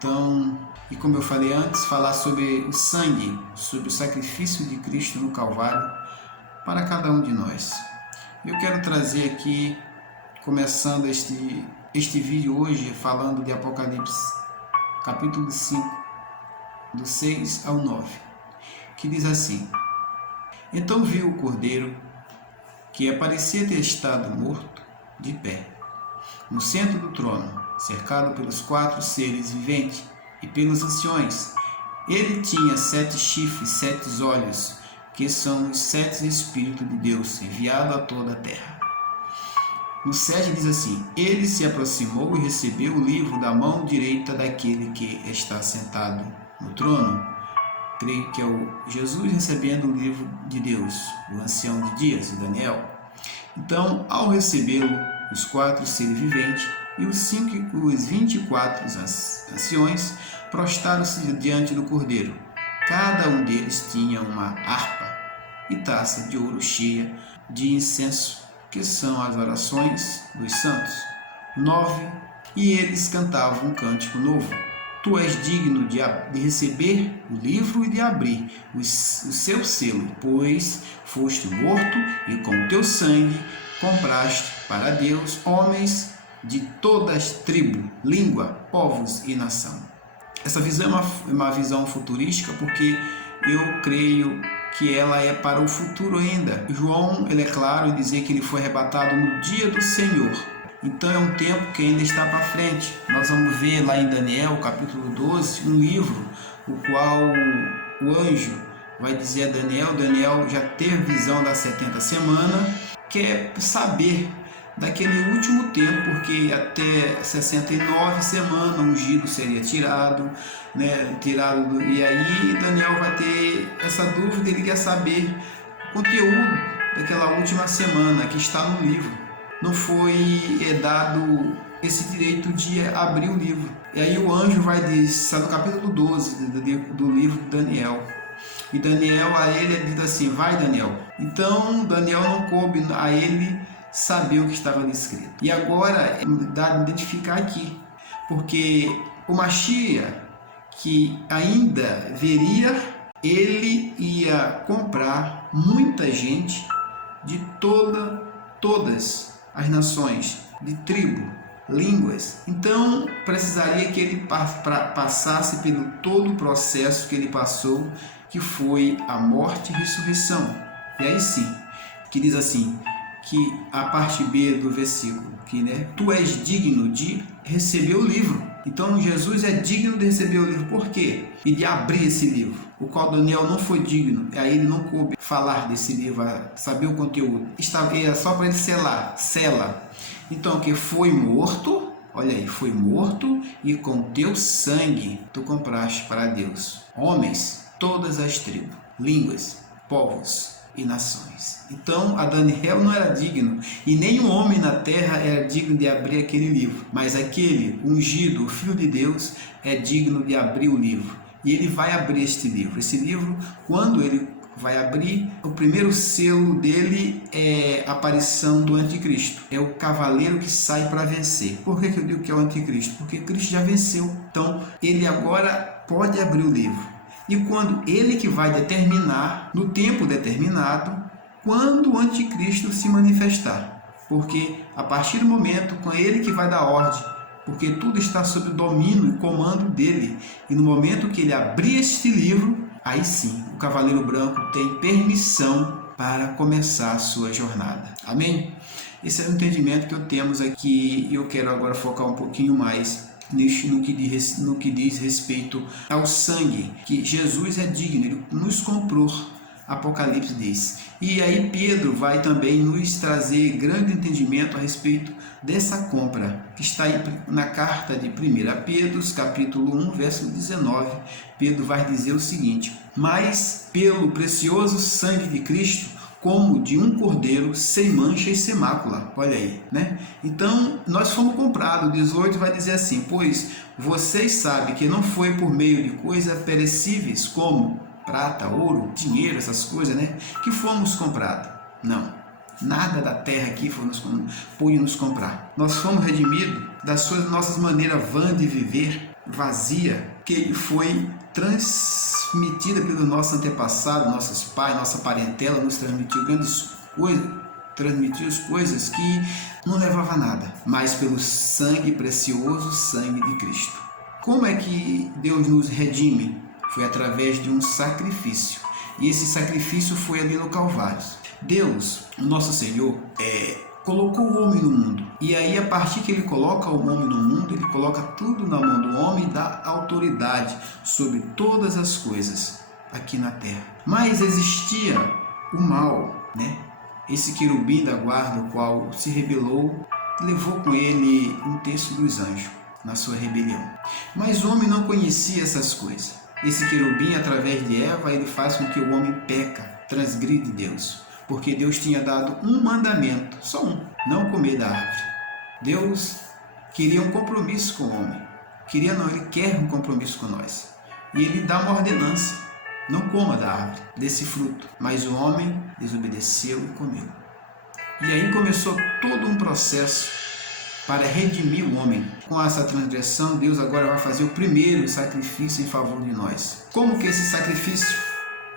Então, e como eu falei antes, falar sobre o sangue, sobre o sacrifício de Cristo no Calvário para cada um de nós. Eu quero trazer aqui, começando este vídeo hoje, falando de Apocalipse, capítulo 5, do 6 ao 9, que diz assim: Então vi o Cordeiro, que parecia ter estado morto, de pé, no centro do trono, cercado pelos 4 seres viventes e pelos anciões. Ele tinha 7 chifres, 7 olhos, que são os 7 Espíritos de Deus, enviados a toda a terra. No 7 diz assim: Ele se aproximou e recebeu o livro da mão direita daquele que está sentado no trono. Creio que é o Jesus recebendo o livro de Deus, o ancião de dias, Daniel. Então, ao recebê-lo, os 4 seres viventes e os 24 anciões prostaram-se diante do Cordeiro. Cada um deles tinha uma harpa e taça de ouro cheia de incenso, que são as orações dos santos. 9. E eles cantavam um cântico novo: Tu és digno de receber o livro e de abrir o seu selo, pois foste morto e com teu sangue compraste para Deus homens de todas as tribos, língua, povos e nação. Essa visão é uma visão futurística, porque eu creio que ela é para o futuro ainda. João, ele é claro em dizer que ele foi arrebatado no dia do Senhor. Então é um tempo que ainda está para frente. Nós vamos ver lá em Daniel, capítulo 12, um livro, o qual o anjo vai dizer a Daniel já teve visão das 70 semanas, quer saber daquele último tempo, porque até 69 semanas o ungido seria tirado, e aí Daniel vai ter essa dúvida, ele quer saber o conteúdo daquela última semana que está no livro. Não foi dado esse direito de abrir o livro. E aí o anjo vai dizer, está no capítulo 12 do livro de Daniel. E Daniel, a ele diz assim: vai, Daniel. Então Daniel não coube a ele saber o que estava ali escrito. E agora dá de identificar aqui, porque o Mashiach, que ainda viria, ele ia comprar muita gente de todas as nações, de tribo, línguas. Então precisaria que ele passasse pelo todo o processo que ele passou, que foi a morte e ressurreição. E aí sim, que diz assim, que a parte B do versículo, que tu és digno de receber o livro. Então Jesus é digno de receber o livro. Por quê? E de abrir esse livro, o qual Daniel não foi digno, aí ele não coube falar desse livro, saber o conteúdo. Era só para ele sela. Então, que foi morto, olha aí, foi morto e com teu sangue tu compraste para Deus homens, todas as tribos, línguas, povos e nações. Então a Daniel não era digno, e nenhum homem na terra era digno de abrir aquele livro, mas aquele ungido, o Filho de Deus, é digno de abrir o livro, e ele vai abrir este livro. Esse livro, quando ele vai abrir, o primeiro selo dele é a aparição do anticristo, é o cavaleiro que sai para vencer. Por que eu digo que é o anticristo? Porque Cristo já venceu, então ele agora pode abrir o livro. E quando ele que vai determinar, no tempo determinado, quando o anticristo se manifestar. Porque a partir do momento, com ele que vai dar ordem, porque tudo está sob o domínio e comando dele. E no momento que ele abrir este livro, aí sim, o Cavaleiro Branco tem permissão para começar a sua jornada. Amém? Esse é o entendimento que eu temos aqui, e eu quero agora focar um pouquinho mais no que diz respeito ao sangue, que Jesus é digno, ele nos comprou, Apocalipse diz. E aí Pedro vai também nos trazer grande entendimento a respeito dessa compra, que está aí na carta de 1 Pedro, capítulo 1, verso 19. Pedro vai dizer o seguinte: mas pelo precioso sangue de Cristo, como de um cordeiro sem mancha e sem mácula. Olha aí, Então, nós fomos comprados. 18 vai dizer assim: pois vocês sabem que não foi por meio de coisas perecíveis, como prata, ouro, dinheiro, essas coisas, que fomos comprados. Não, nada da terra aqui pôde nos comprar. Nós fomos redimidos das nossas maneiras vãs de viver, vazia que foi transmitida pelo nosso antepassado, nossos pais, nossa parentela nos transmitiu grandes coisas, transmitiu coisas que não levava a nada, mas pelo sangue precioso, sangue de Cristo. Como é que Deus nos redime? Foi através de um sacrifício. E esse sacrifício foi ali no Calvário. Deus, o nosso Senhor, colocou o homem no mundo. E aí, a partir que ele coloca o homem no mundo, ele coloca tudo na mão do homem e dá autoridade sobre todas as coisas aqui na terra. Mas existia o mal, né? Esse querubim da guarda, o qual se rebelou, levou com ele um terço dos anjos na sua rebelião. Mas o homem não conhecia essas coisas. Esse querubim, através de Eva, ele faz com que o homem peca, transgride Deus. Porque Deus tinha dado um mandamento, só um, não comer da árvore. Deus queria um compromisso com o homem. Ele quer um compromisso com nós. E ele dá uma ordenança, não coma da árvore, desse fruto. Mas o homem desobedeceu e comeu. E aí começou todo um processo para redimir o homem. Com essa transgressão, Deus agora vai fazer o primeiro sacrifício em favor de nós. Como que esse sacrifício?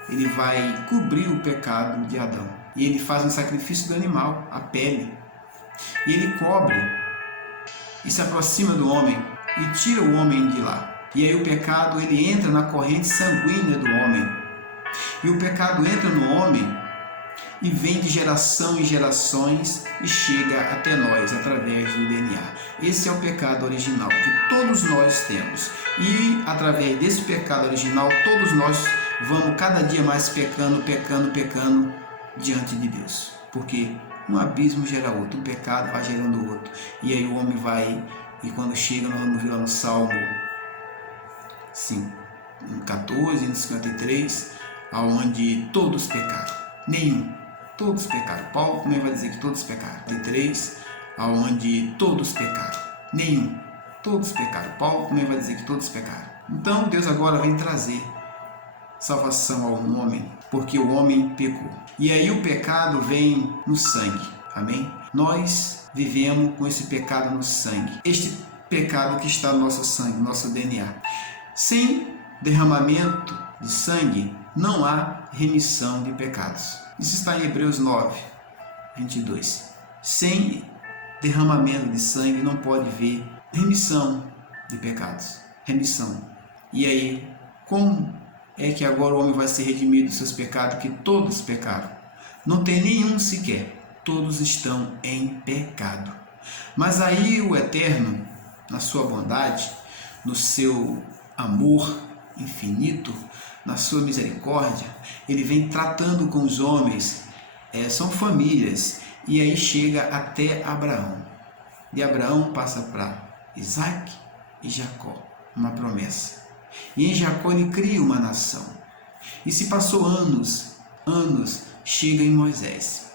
Ele vai cobrir o pecado de Adão. E ele faz um sacrifício do animal, a pele. E ele cobre e se aproxima do homem e tira o homem de lá. E aí o pecado ele entra na corrente sanguínea do homem. E o pecado entra no homem e vem de geração em gerações e chega até nós através do DNA. Esse é o pecado original que todos nós temos. E através desse pecado original, todos nós vamos cada dia mais pecando diante de Deus. Porque um abismo gera outro, um pecado vai gerando outro. E aí o homem vai, e quando chega, nós vamos ver lá no Salmo 14, no 53, aonde todos pecaram. Todos pecaram. Paulo também vai dizer que todos pecaram. 53, aonde todos pecaram. Todos pecaram. Paulo também vai dizer que todos pecaram. Então Deus agora vem trazer salvação ao homem, porque o homem pecou. E aí o pecado vem no sangue. Amém? Nós vivemos com esse pecado no sangue. Este pecado que está no nosso sangue, no nosso DNA. Sem derramamento de sangue, não há remissão de pecados. Isso está em Hebreus 9, 22. Sem derramamento de sangue não pode haver remissão de pecados. E aí, como é que agora o homem vai ser redimido dos seus pecados? Que todos pecaram. Não tem nenhum sequer. Todos estão em pecado. Mas aí o Eterno, na sua bondade, no seu amor infinito, na sua misericórdia, ele vem tratando com os homens, são famílias, e aí chega até Abraão. De Abraão passa para Isaac e Jacó, uma promessa. E em Jacó ele cria uma nação. E se passou anos, chega em Moisés.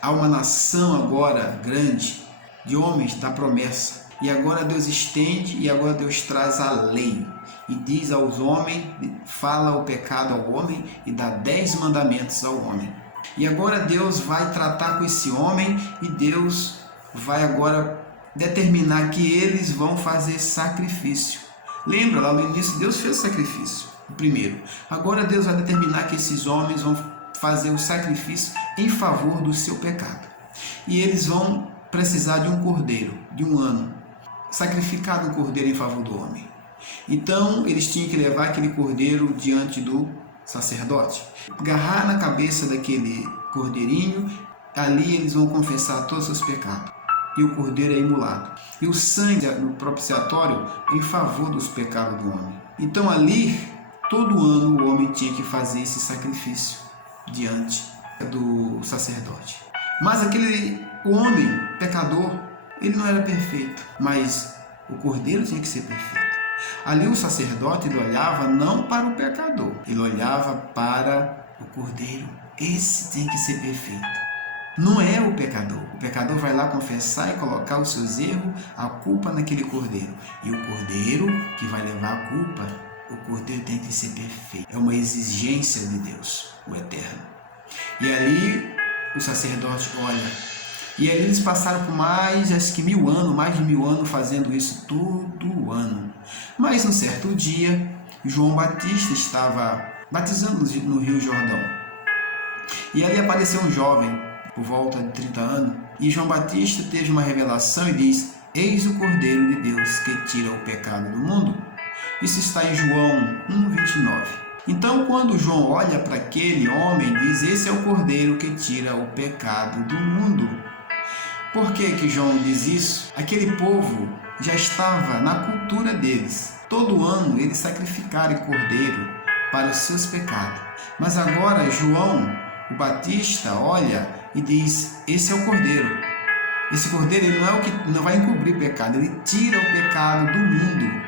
Há uma nação agora grande de homens da promessa. E agora Deus estende e agora Deus traz a lei. E diz aos homens, fala o pecado ao homem e dá 10 mandamentos ao homem. E agora Deus vai tratar com esse homem e Deus vai agora determinar que eles vão fazer sacrifício. Lembra, lá no início Deus fez o sacrifício, o primeiro. Agora Deus vai determinar que esses homens vão fazer o sacrifício em favor do seu pecado. E eles vão precisar de um cordeiro, de um ano. Sacrificado um cordeiro em favor do homem. Então eles tinham que levar aquele cordeiro diante do sacerdote, agarrar na cabeça daquele cordeirinho, ali eles vão confessar todos os seus pecados, e o cordeiro é imolado, e o sangue no propiciatório em favor dos pecados do homem. Então ali, todo ano o homem tinha que fazer esse sacrifício diante do sacerdote. Mas o homem pecador, ele não era perfeito, mas o cordeiro tinha que ser perfeito. Ali o sacerdote ele olhava não para o pecador, ele olhava para o cordeiro. Esse tem que ser perfeito. Não é o pecador. O pecador vai lá confessar e colocar os seus erros, a culpa naquele cordeiro. E o cordeiro que vai levar a culpa, o cordeiro tem que ser perfeito. É uma exigência de Deus, o Eterno. E ali o sacerdote olha. E ali eles passaram por mais de 1000 anos fazendo isso todo ano. Mas, um certo dia, João Batista estava batizando no Rio Jordão. E ali apareceu um jovem, por volta de 30 anos, e João Batista teve uma revelação e diz: eis o Cordeiro de Deus que tira o pecado do mundo. Isso está em João 1,29. Então, quando João olha para aquele homem, diz: esse é o Cordeiro que tira o pecado do mundo. Por que João diz isso? Aquele povo já estava na cultura deles. Todo ano eles sacrificaram cordeiro para os seus pecados. Mas agora João, o Batista, olha e diz: esse é o Cordeiro. Esse Cordeiro ele não é o que não vai encobrir pecado, ele tira o pecado do mundo.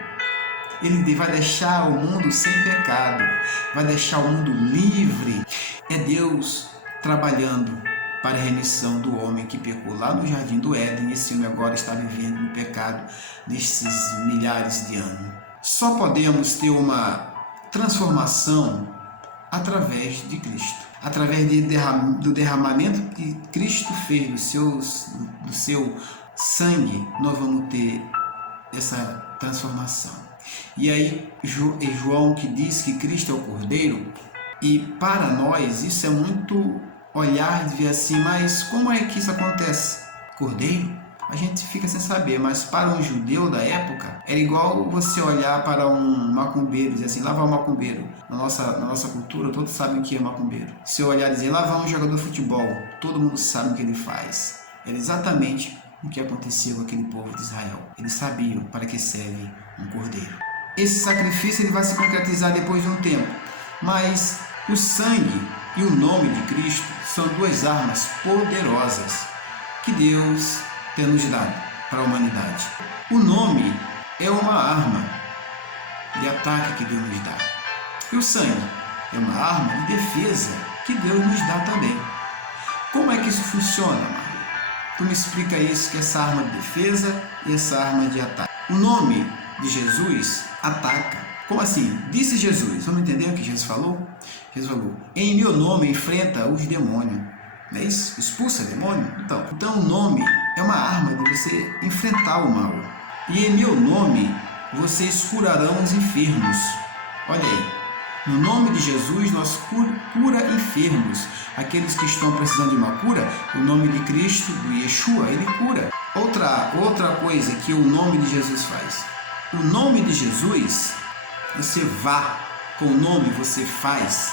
Ele vai deixar o mundo sem pecado, vai deixar o mundo livre. É Deus trabalhando para a remissão do homem que pecou lá no Jardim do Éden. Esse homem agora está vivendo no pecado nesses milhares de anos. Só podemos ter uma transformação através de Cristo. Através do derramamento que Cristo fez do seu sangue, nós vamos ter essa transformação. E aí, João que diz que Cristo é o Cordeiro, e para nós isso é muito olhar e ver assim, mas como é que isso acontece? Cordeiro? A gente fica sem saber, mas para um judeu da época, era igual você olhar para um macumbeiro e dizer assim: lá vai um macumbeiro. Na nossa cultura, todos sabem o que é macumbeiro. Se eu olhar e dizer: lá vai um jogador de futebol, todo mundo sabe o que ele faz. Era exatamente o que aconteceu com aquele povo de Israel. Eles sabiam para que serve um cordeiro. Esse sacrifício ele vai se concretizar depois de um tempo, mas o sangue e o nome de Cristo são duas armas poderosas que Deus tem nos dado para a humanidade. O nome é uma arma de ataque que Deus nos dá. E o sangue é uma arma de defesa que Deus nos dá também. Como é que isso funciona, Mário? Tu me explica isso, que essa arma de defesa e essa arma de ataque. O nome de Jesus ataca. Como assim? Disse Jesus. Vamos entender o que Jesus falou? Jesus falou: em meu nome enfrenta os demônios. Não é isso? Expulsa demônio? Então o nome é uma arma de você enfrentar o mal. E em meu nome vocês curarão os enfermos. Olha aí. No nome de Jesus nós cura enfermos. Aqueles que estão precisando de uma cura, o nome de Cristo, do Yeshua, ele cura. Outra coisa que o nome de Jesus faz. O nome de Jesus, você vá com o nome, você faz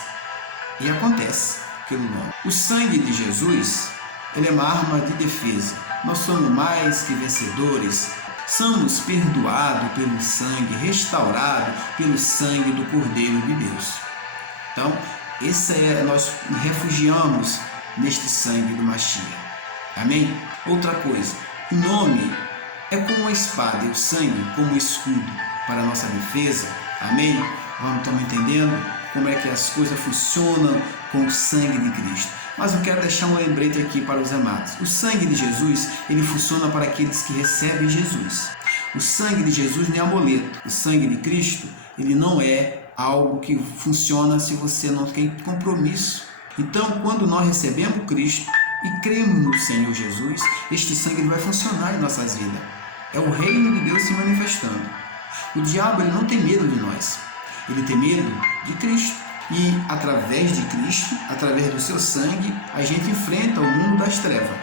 e acontece pelo nome. O sangue de Jesus, ele é uma arma de defesa. Nós somos mais que vencedores. Somos perdoados pelo sangue, restaurados pelo sangue do Cordeiro de Deus. Então, nós refugiamos neste sangue do Mashiach. Amém? Outra coisa, o nome é como a espada e o sangue como escudo para a nossa defesa. Amém? Estamos entendendo como é que as coisas funcionam com o sangue de Cristo. Mas eu quero deixar um lembrete aqui para os amados. O sangue de Jesus, ele funciona para aqueles que recebem Jesus. O sangue de Jesus não é amuleto. O sangue de Cristo, ele não é algo que funciona se você não tem compromisso. Então, quando nós recebemos Cristo e cremos no Senhor Jesus, este sangue ele vai funcionar em nossas vidas. É o reino de Deus se manifestando. O diabo ele não tem medo de nós. Ele tem medo de Cristo. E através de Cristo, através do seu sangue, a gente enfrenta o mundo das trevas.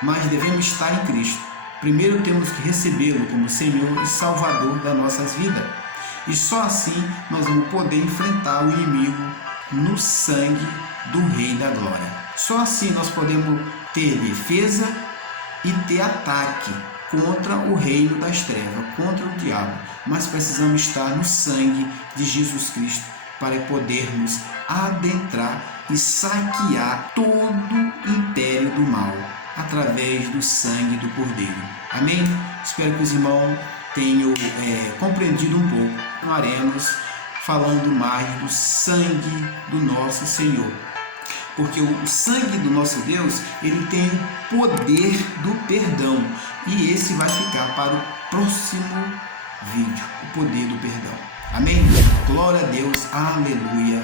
Mas devemos estar em Cristo. Primeiro temos que recebê-lo como Senhor e Salvador das nossas vidas. E só assim nós vamos poder enfrentar o inimigo no sangue do Rei da Glória. Só assim nós podemos ter defesa e ter ataque contra o reino das trevas, contra o diabo. Mas precisamos estar no sangue de Jesus Cristo para podermos adentrar e saquear todo o império do mal através do sangue do Cordeiro. Amém? Espero que os irmãos tenham compreendido um pouco. Continuaremos falando mais do sangue do nosso Senhor. Porque o sangue do nosso Deus, ele tem o poder do perdão. E esse vai ficar para o próximo vídeo, o poder do perdão. Amém? Glória a Deus, aleluia.